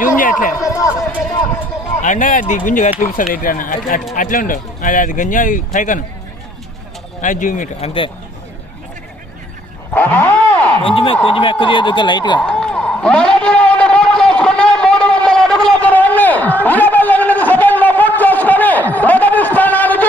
Zoom చేయట్లే అన్న అది గుంజుగా చూపిస్తుంది ఇట్లా. అట్లా ఉండవు అది అది గుంజ అది పైకను. అది జూమ్ ఇటు అంతే. కొంచెమే కొంచెమే ఎక్కువ చేయదు లైట్గా. స్థానానికి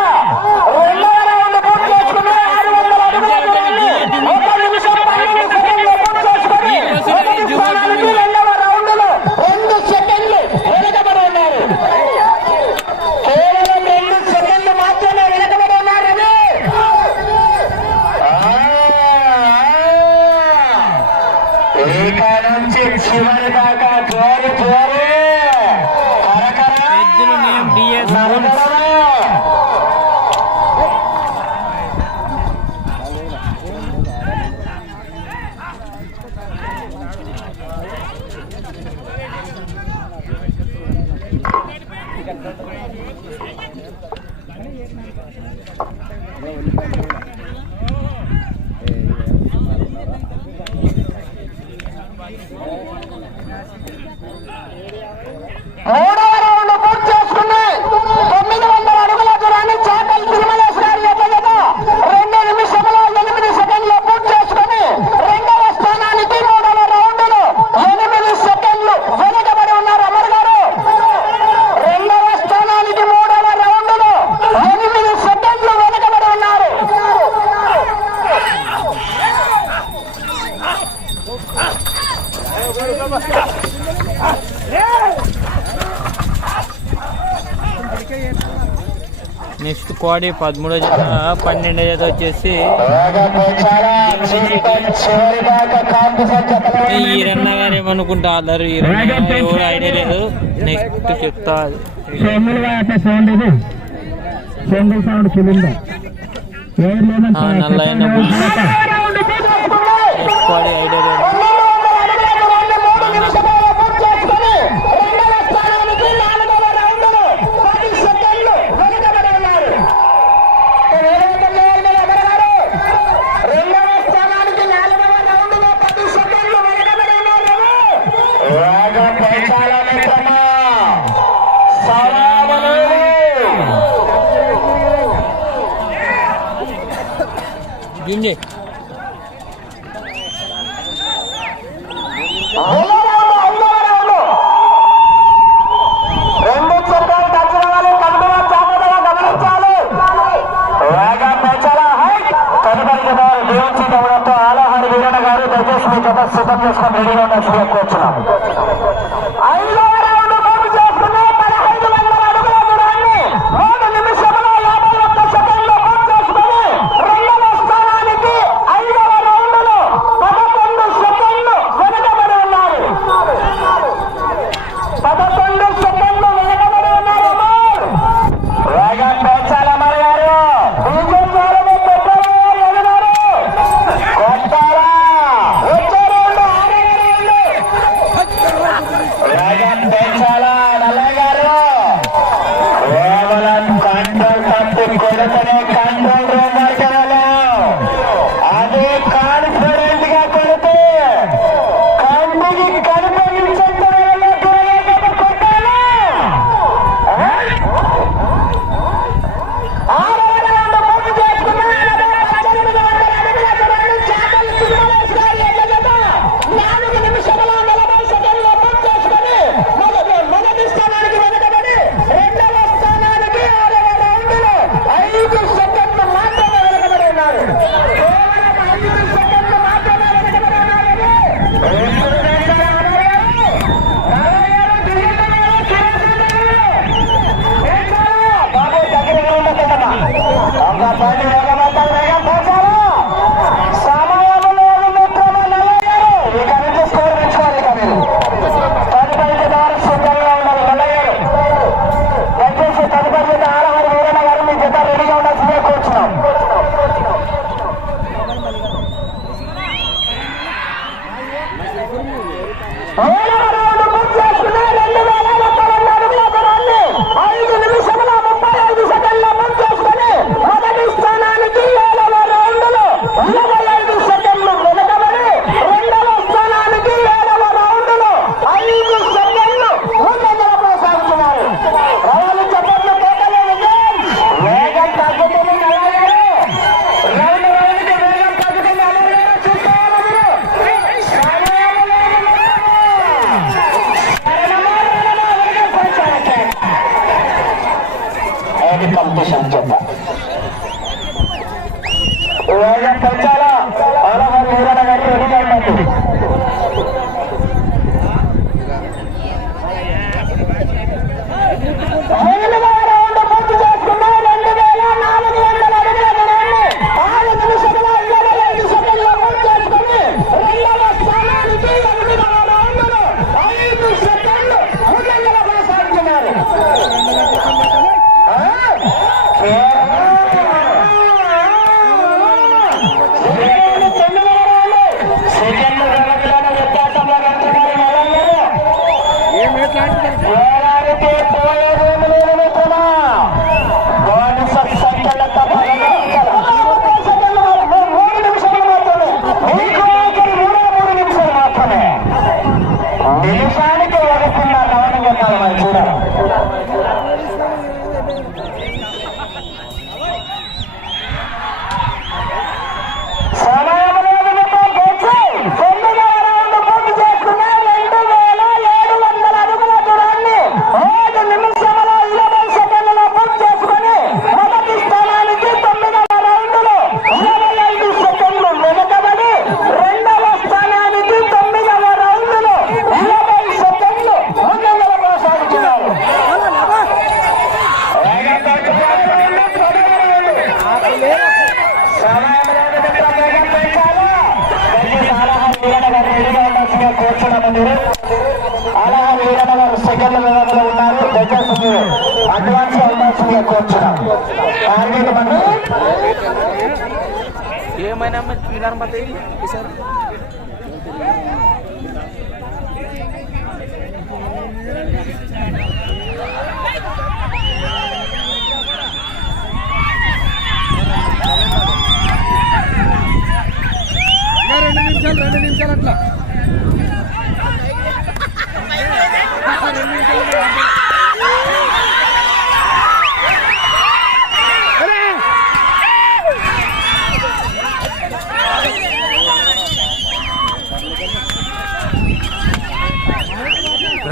నెక్స్ట్ కోడి పదమూడో జత పన్నెండో జత వచ్చేసి ఈరన్న గారు ఏమనుకుంటా అల్లరు ఎవరు ఐడియా లేదు. నెక్స్ట్ చెప్తా. నల్ల ఐడియా లేదు. ఏం చేయి దయచేసి మీ కథ సిద్ధం చేసుకొని రెడీగా ఉన్నట్టు చెప్పుకొచ్చున్నాము São Tomás. कैट करके సెకండ్ల వ్యవధిలో ఉన్నారు. అడ్వాన్స్ అవ్వాల్సిందిగా ఏమైనా విధానం బతాయి సార్ రెండు నిమిషాలు రెండు నిమిషాలు అట్లా.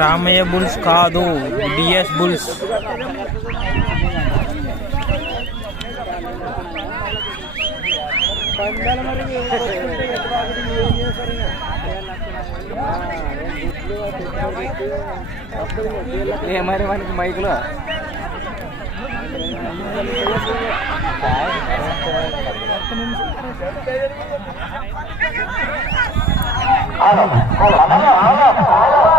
రామయ్య బుల్స్ కాదు డిఎస్ బుల్స్. ఏ మరి మనకి మైకులో? అవును అవును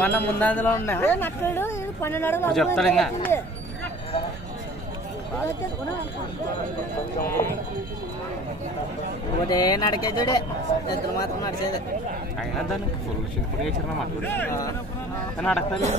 ఎలక్ట్రిసిటీ ముందందులో ఉన్నాయి? చెప్తాడు ఇంకా. ఒకటే నడికే చూడే. ఇద్దరు మాత్రం నడిచేది. అయినా దానికి ఫుల్ షిప్ వేసారు అన్నమాట. నడకలేదు.